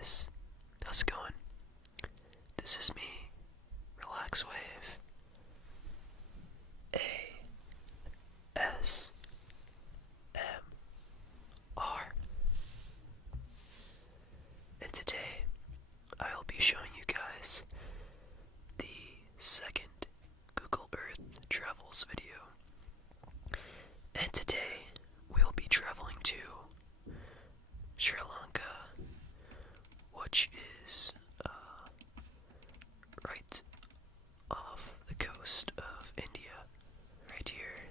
guys, how's it going? This is me, Relax Wave, ASMR, and today I'll be showing you guys the second Google Earth travels video, and today we'll be traveling to Sri Lanka, which is right off the coast of India, right here,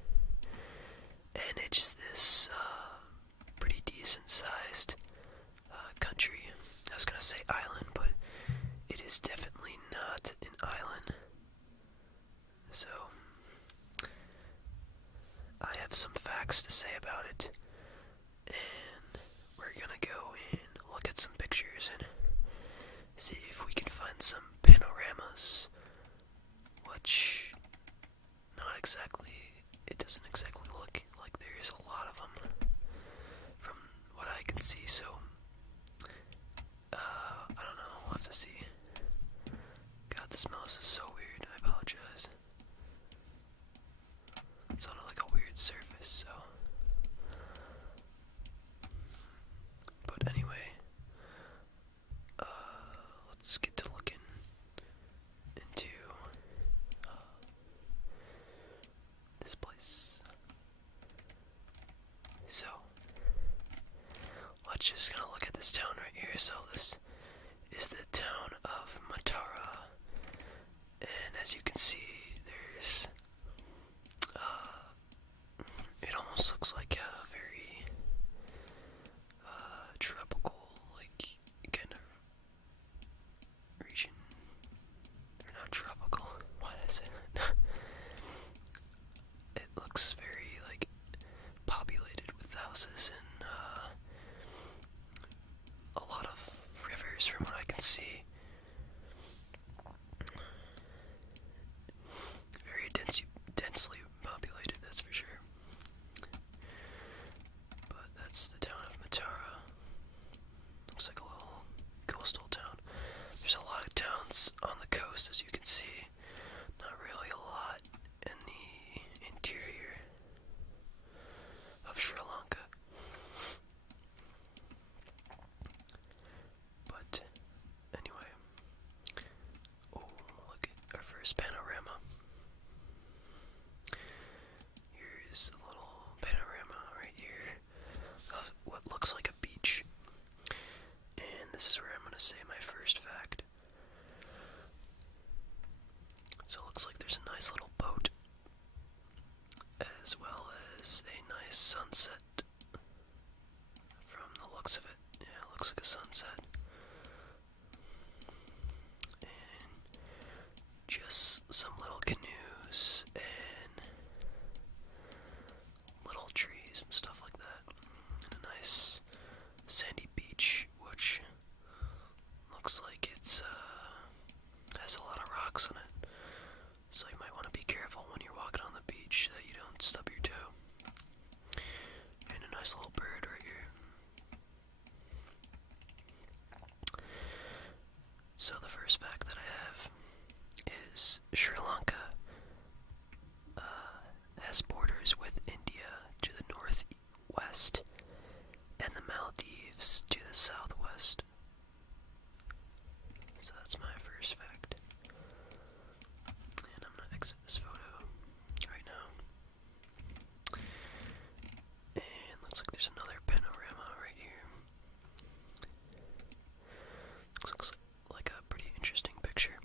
and it's this pretty decent sized country. I was gonna say island, but it is definitely not an island. So I have some facts to say about it, and we're gonna go and look at some pictures and see if we can find some panoramas, which it doesn't exactly look like there's a lot of them from what I can see, so I don't know, we'll have to see. God, the smells is so weird, I apologize. It's on like a weird surface, so. But anyway, let's get to looking into this place. So, let's just gonna look at this town right here. So this is the town of Matara, and as you can see, there's it almost looks like a very tropical, like, kind of region. Or not tropical. Why did I say that? It looks very, like, populated with houses and a lot of rivers from what I can see. Very densely populated, that's for sure. But that's the town of Matara. Looks like a little coastal town. There's a lot of towns on the coast, as you can see. Not really a lot in the interior of Sri Lanka. But anyway, oh, look at our first panorama. Here's a little panorama right here of what looks like a beach. And this is where I'm going to say my first fact. So it looks like there's a nice little boat, as well as a nice sunset from the looks of it. Yeah, it looks like a sunset. And just some little canoes and little trees and stuff like that. And a nice sandy beach, which looks like it's has a lot of rocks on it. So you might want to be careful when you're walking on the beach that you don't stub your toe. And a nice little bird right here. So the first fact that I have is Sri Lanka has borders with India to the northwest and the Maldives to the southwest. So that's my first fact. And I'm gonna exit this photo right now. And looks like there's another panorama right here. Looks like a pretty interesting picture.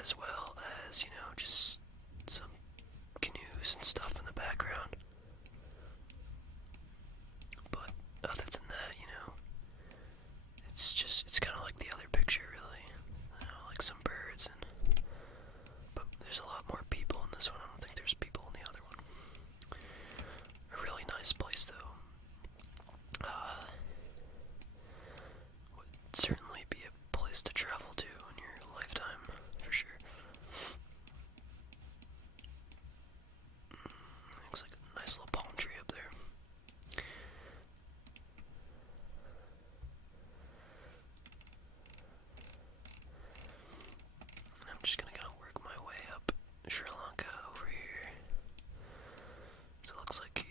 as well as, just some canoes and stuff in the background. But other than that, it's kind of like the other picture, really. Like some birds, but there's a lot more people in this one. I don't think there's people in the other one. A really nice place, though. Would certainly be a place to travel to in your lifetime, for sure. Looks like a nice little palm tree up there. And I'm just gonna kind of work my way up Sri Lanka over here. So it looks like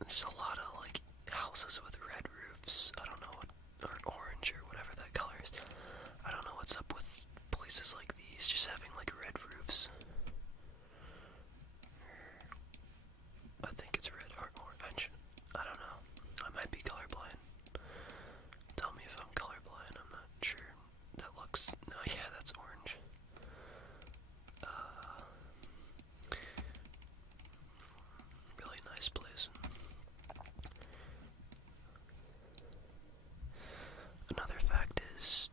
there's a lot of like houses with red roofs. I don't know what, or orange or whatever that color is. I don't know what's up with places like these just having like red roofs. I think it's red or orange. I don't know. I might be colorblind. Tell me if I'm colorblind. I'm not sure. That looks. No, yeah, that's orange. Really nice place. Another fact is,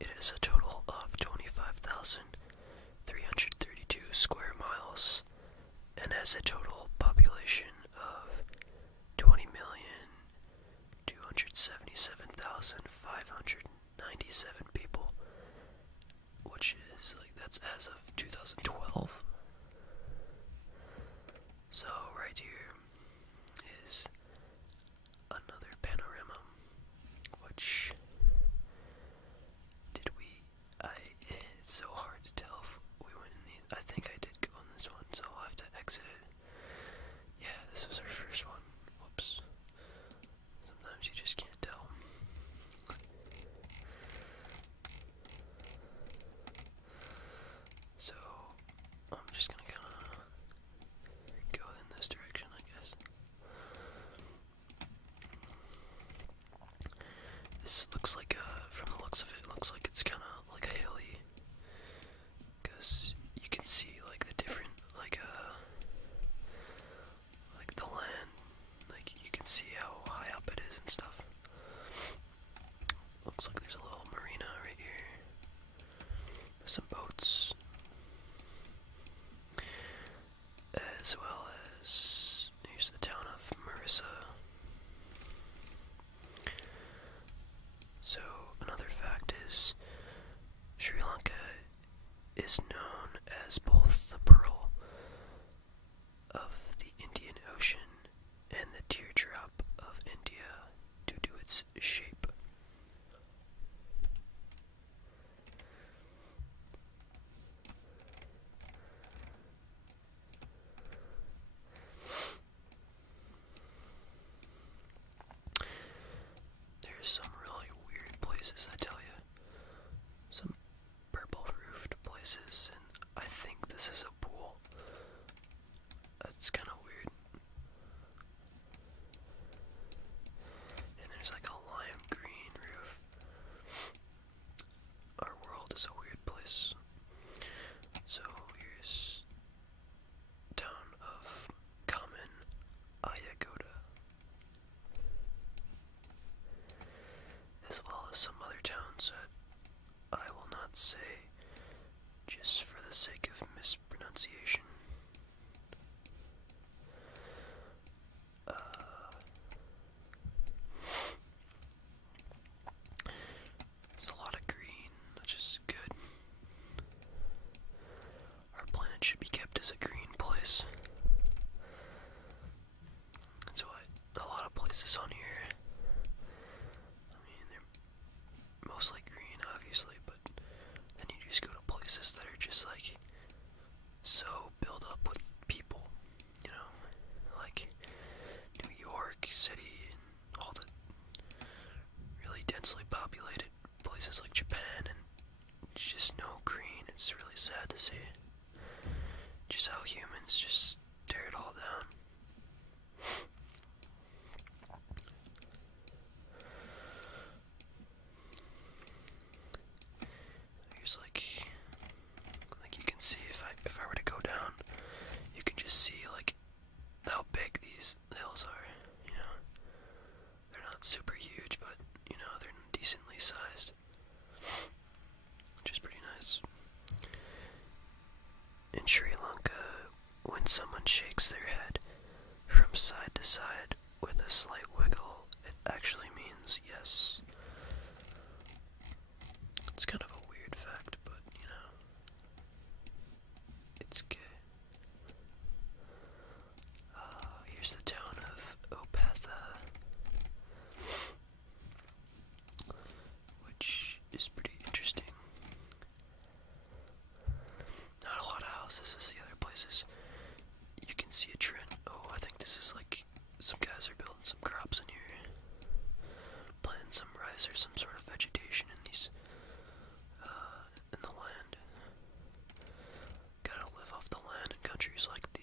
it is a total of 25,332 square miles and has a total population of 20,277,597 people, which is like that's as of 2012. So right here is another panorama, which did we? It's so hard to tell if we went in these. I think I did go on this one, so I'll have to exit it. Yeah, this was our first one. Whoops. Sometimes you just can't tell. So, I'm just gonna kind of go in this direction, I guess. This looks like, from the looks of it, looks like it's kind of like a hilly, because you can see like the different, like the land, like you can see how high up it is and stuff. Looks like there's a little marina right here, some boats, as well as here's the town of Marissa. So another fact is, Sri Lanka is known as both the pearl of the Indian Ocean and the teardrop of India due to its shape. There's some really weird places, I tell you. Some purple roofed places, and I think this is a pool. That's kind of weird. And there's like a lime green roof. Our world is a weird place. So here's town of Kamen Ayagoda, as well as some other towns that I will not say just for the sake of mispronunciation. There's a lot of green, which is good. Our planet should be kept as a green place. That's why a lot of places on here, I mean, they're mostly green, obviously, but then you just go to places that are just like so built up with people, like New York City and all the really densely populated places like Japan, and it's just no green. It's really sad to see just how humans just tear it all down. Here's like not super huge, but they're decently sized, which is pretty nice. In Sri Lanka, when someone shakes their head from side to side with a slight wiggle, it actually means yes. It's kind of a weird fact, but it's gay. Here's the town of Opatha, which is pretty interesting. Not a lot of houses as the other places. You can see a trend. Oh, I think this is like some guys are building some crops in here, planting some rice or some sort of vegetation in these, in the land. Gotta live off the land in countries like this.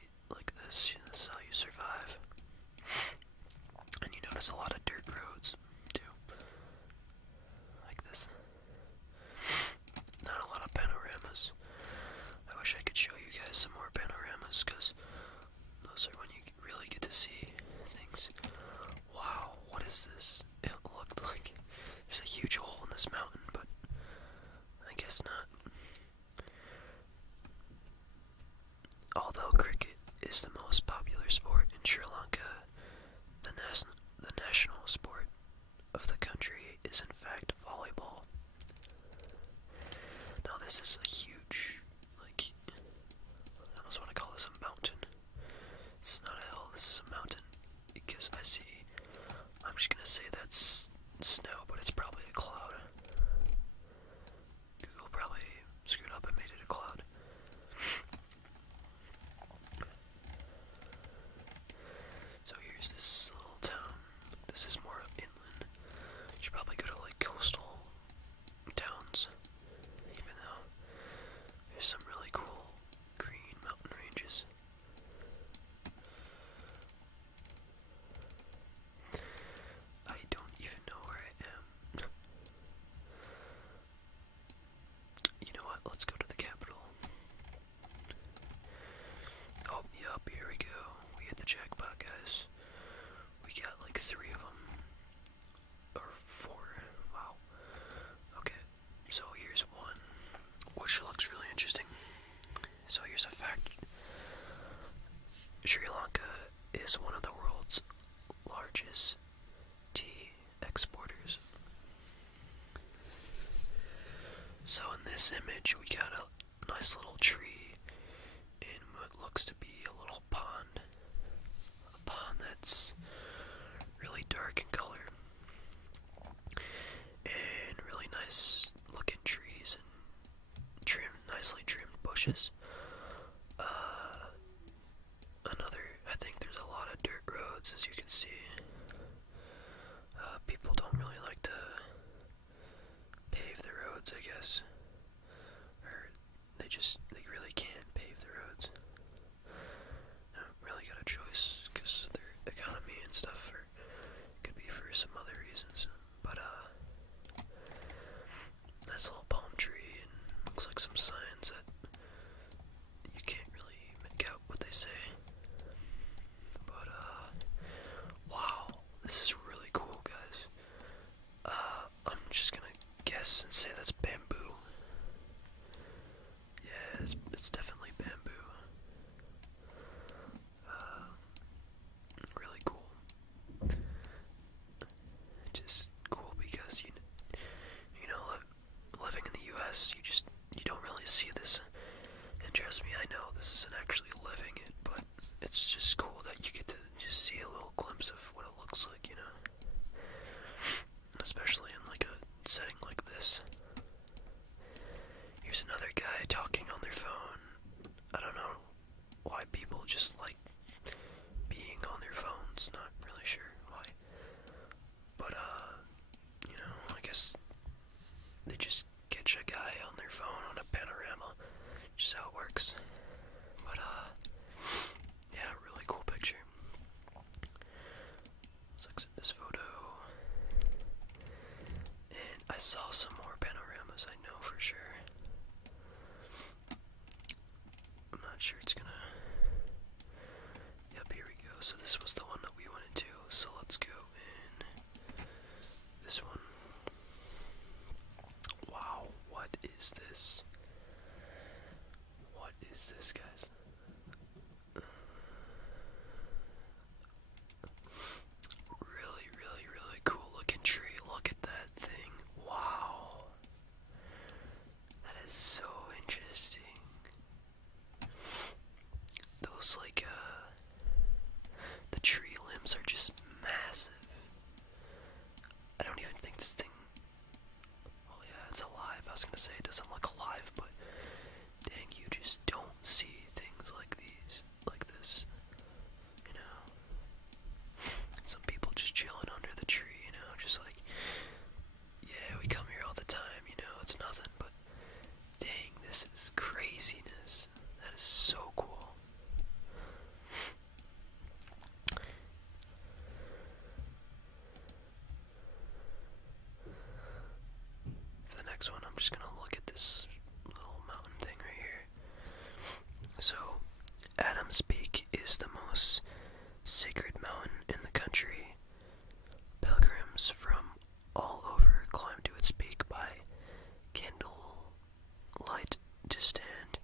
This is how you survive. And you notice a lot of dirt roads too, like this. Not a lot of panoramas. I wish I could show you guys some more panoramas, because those are when you really get to see things. Wow, what is this? It looked like there's a huge hole in this mountain, but I guess not. Although cricket is the most popular sport in Sri Lanka, the national sport of the country is in fact volleyball. Now this is a huge, I almost want to call this a mountain. This is not a hill, this is a mountain, because I see, I'm just gonna say that's snow, but it's probably a cloud. Google probably screwed up and made it a cloud. So here's this little town. This is more inland. You should probably go to coastal towns, even though there's some really cool green mountain ranges. I don't even know where I am. You know what? Let's go to the capital. Oh, yup, here we go. We hit the jackpot, guys. We got like 3 of them. Or 4. Wow. Okay, so here's one, which looks really interesting. So here's a fact. Sri Lanka is one of the world's largest tea exporters. So in this image, we got a nice little tree in what looks to be a little pond. A pond that's really dark in color. And really nice looking trees and nicely trimmed bushes. I think there's a lot of dirt roads, as you can see. People don't really like to pave the roads, I guess. Or they really can't pave the roads. They don't really got a choice, because their economy and stuff, or could be for some other reasons. But, nice little palm tree, and looks like some signs that you can't really make out what they say. But, wow, this is really cool, guys. I'm just gonna guess and say that's bamboo. Yeah, it's definitely bamboo. Really cool. Just cool because living in the U.S., you don't really see this. And trust me, I know this isn't actually living it, but it's just cool that you get to just see a little glimpse of what it looks like, especially in like a setting like this. Here's another guy talking on their phone. I don't know why people just like being on their phones, not really sure why. But I guess they just catch a guy on their phone on a panorama, just how it works. But yeah, really cool picture. Let's look at this photo. And I saw some more panoramas, I know for sure. I'm not sure it's gonna... Yep, here we go. So this was the one that we went into, so let's go in. this, guys? Really, really, really cool looking tree. Look at that thing. Wow. That is so interesting. Those, like, the tree limbs are just massive. I don't even think this thing. Oh, yeah, it's alive. I was gonna say it doesn't look alive, but dang, you just don't see things like these, like this, you know? Some people just chilling under the tree, you know, just like, yeah, we come here all the time, you know, it's nothing, but dang, this is craziness. That is so cool. For the next one, I'm just gonna look at this little mountain thing right here. So, Adams Peak is the most sacred mountain in the country. Pilgrims from all over climb to its peak by candlelight to stand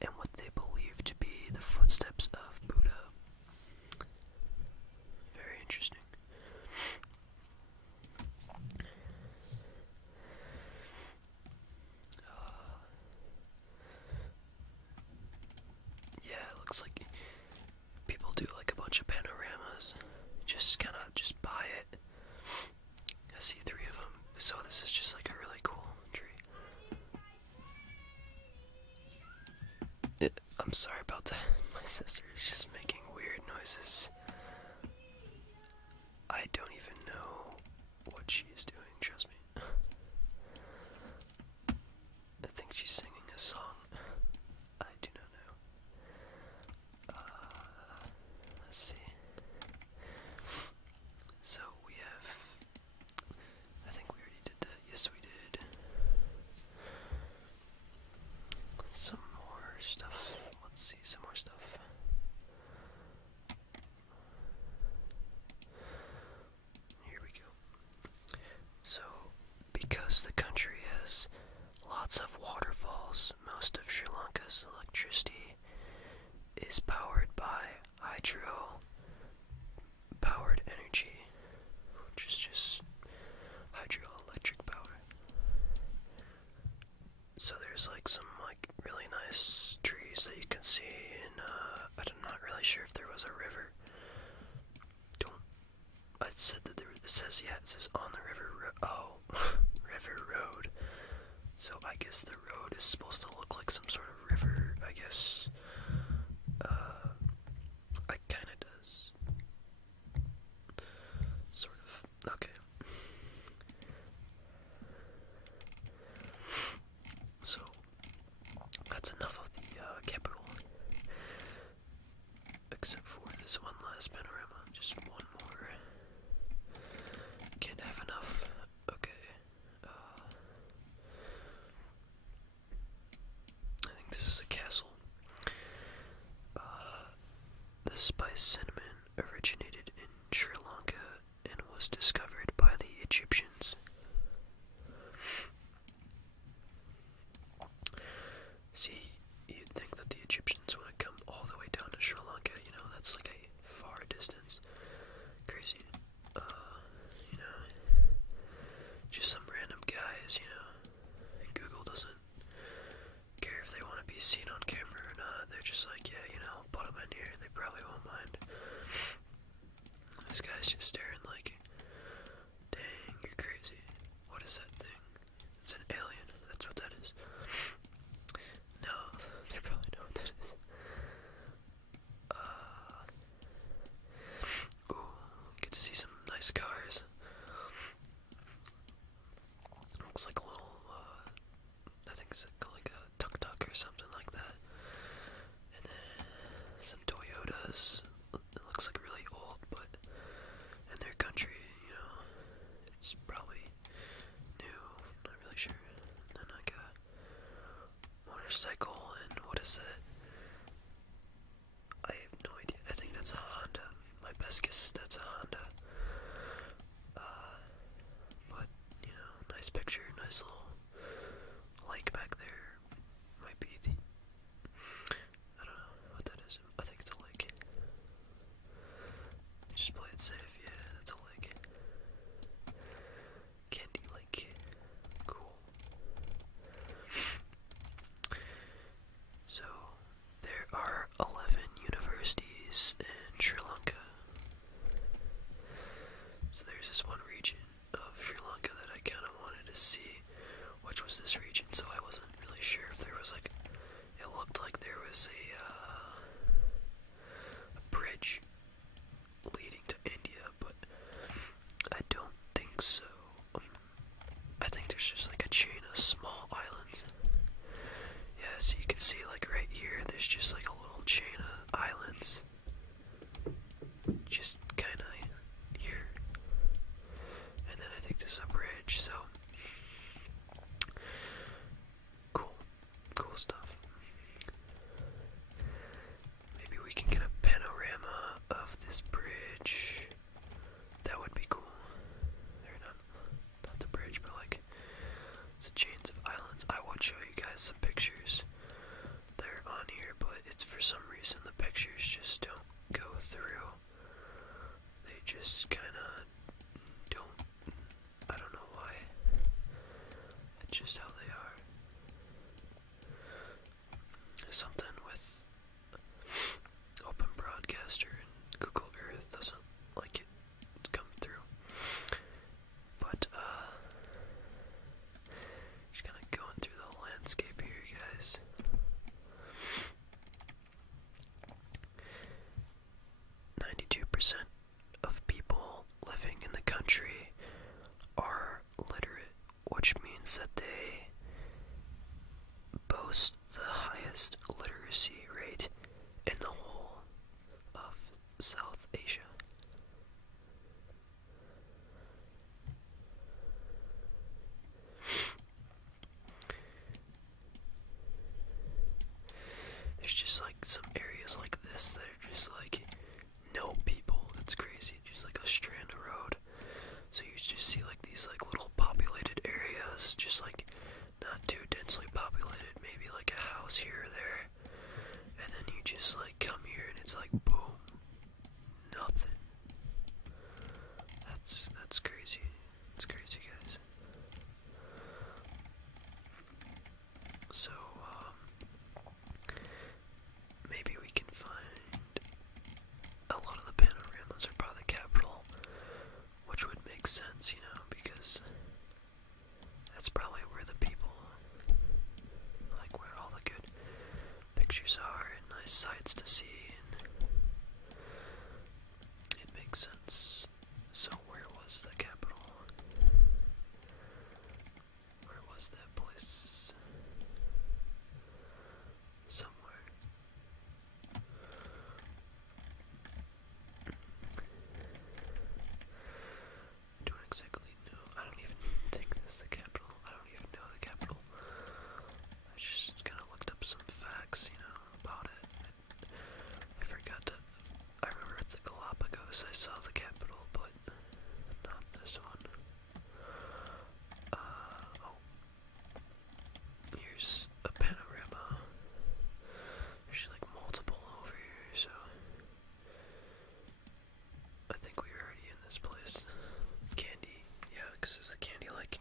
in what they believe to be the footsteps of Buddha. Very interesting. Yeah, it looks like people do like a bunch of panoramas. Just kind of just buy it. I see 3 of them. So this is just like a really cool tree. I'm sorry about that. My sister is just making weird noises. I don't even know what she is doing, trust me. I think she's singing a song. I do not know. Let's see. So we have, I think we already did that. Yes, we did. Some more stuff. Let's see, some more stuff. Here we go. So, because the country has lots of waterfalls, most of Sri Lanka's electricity is powered by hydro powered energy, which is just hydroelectric power. So there's like some like really nice trees that you can see, and I'm not really sure if there was a river. It said that it says on the river. River road. So I guess the road is supposed to look like some sort of river. I guess. It kinda does. Sort of. Okay. So, that's enough of the capital. Except for this one last panorama. Just one more. Can't have enough. Okay. I think this is a castle. The spice cinnamon originated in Sri Lanka and was discovered by the Egyptians. See, you'd think that the Egyptians would come all the way down to Sri Lanka, you know, that's like a far distance. Crazy. You know, just some random guys, you know. Google doesn't care if they want to be seen on camera or not. They're just like, yeah, you know, put them in here, they probably won't mind. This guy's just staring like, dang, you're crazy. What is that thing? It's an alien, that's what that is. No, they probably know what that is. Ooh, get to see some nice cars. Looks like a little, I think it's like a tuk-tuk or something like that. And then some Toyotas. It looks like really old, but in their country, you know, it's probably new. Not really sure. And then like a motorcycle, and what is that? I have no idea. I think that's a Honda. My best guess is that's a Honda. But, you know, nice picture, nice little lake back there. Might be the sea, which was this region, so I wasn't really sure if there was like, it looked like there was a bridge leading to India, but I don't think so. I think there's just like a chain of small islands. Yeah, so you can see like right here, there's just like a little chain of islands. Just kinda here. And then I think this is a bridge, so cool stuff. Maybe we can get a panorama of this bridge. That would be cool. Or not the bridge, but like the chains of islands. I would show you guys some pictures. They're on here, but it's for some reason the pictures just don't go through. They just kinda don't. I don't know why. It's just how they are. Something with Open Broadcaster and Google Earth doesn't like it to come through. But just kind of going through the landscape here, guys. %of people living in the country are literate, which means that they boast the highest literacy rate in the whole of South Asia. There's just like some areas like this that are just like no people. It's crazy. Just like a strand of road. So you just see like these like little populated areas, just like not too densely populated, maybe like a house here or there. And then you just like come here and it's like boom. Nothing. That's crazy. It's crazy, guys. So maybe we can find a lot of the panoramas are by the capital, which would make sense, you know, because that's probably where the people, like where all the good pictures are and nice sights to see, and it makes sense. So where was the capital? Where was that place? Somewhere. I don't exactly know. I don't even think that's the capital. I don't even know the capital. I just kind of looked up some facts, you know, about it. I forgot to. I remember at the Galapagos I saw the capital, but not this one. Oh. Here's a panorama. There's like multiple over here, so I think we're already in this place. Candy, yeah, because there's the candy like.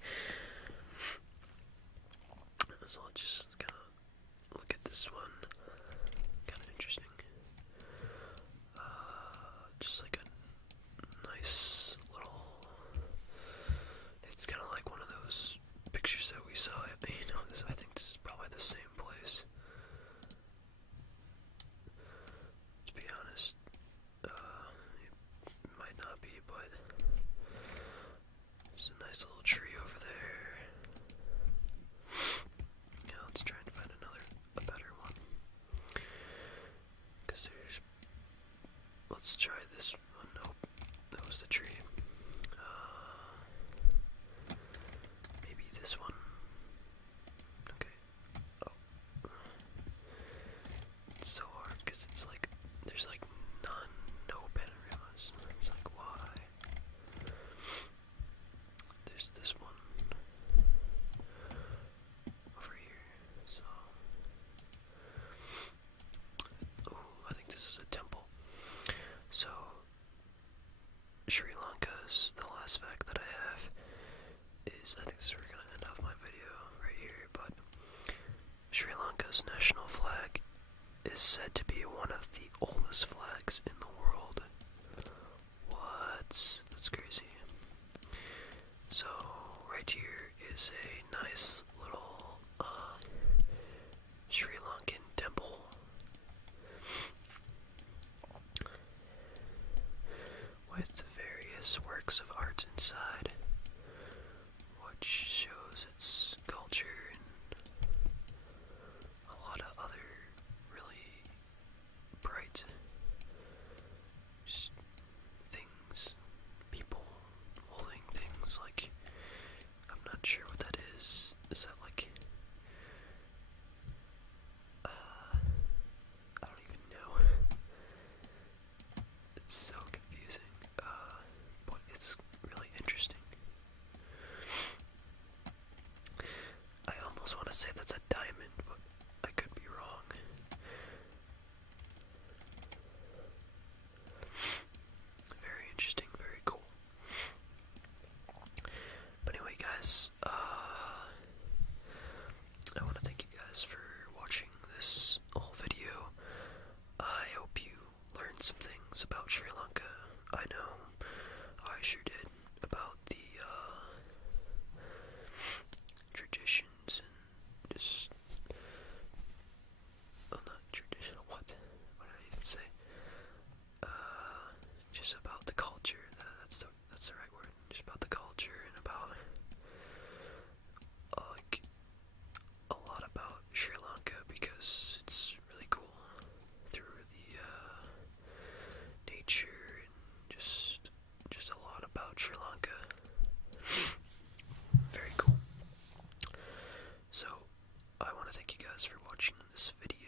So I'll just kind of look at this one. Kind of interesting. Just like a nice little. It's kind of like one of those pictures that we saw. You know, I think this is probably the same place. To be honest, it might not be, but there's a nice little tree over there. Yeah, let's try and find a better one. Let's try this one. Nope, that was the tree. Maybe this one. Okay. Oh. It's so hard because it's like, there's like no panoramas. It's like, why? There's this one over here, so. Oh, I think this is a temple. So, Sri Lanka's, the last fact that I have is, I think this is where we're going to end off my video right here, but Sri Lanka's national flag is said to be one of the oldest flags in the world. What? That's crazy. So, right here is is a nice little Sri Lankan temple with various works of art inside, which shows its culture and a lot of other really bright things, people holding things like, I'm not sure what that is. Is that like, I don't even know. It's so confusing, but it's really interesting. I almost want to say that's a diamond, but I could be wrong. Very interesting, very cool. But anyway, guys, I want to thank you guys for watching this whole video. I hope you learned some things about Sri Lanka. I know I sure did, about the traditions and just, well, not traditional, what did I even say? Just about the culture, that's the right word, just about the culture and about, like, a lot about Sri Lanka, because it's really cool through the, nature and just a lot about Sri Lanka. Very cool. So, I want to thank you guys for watching this video.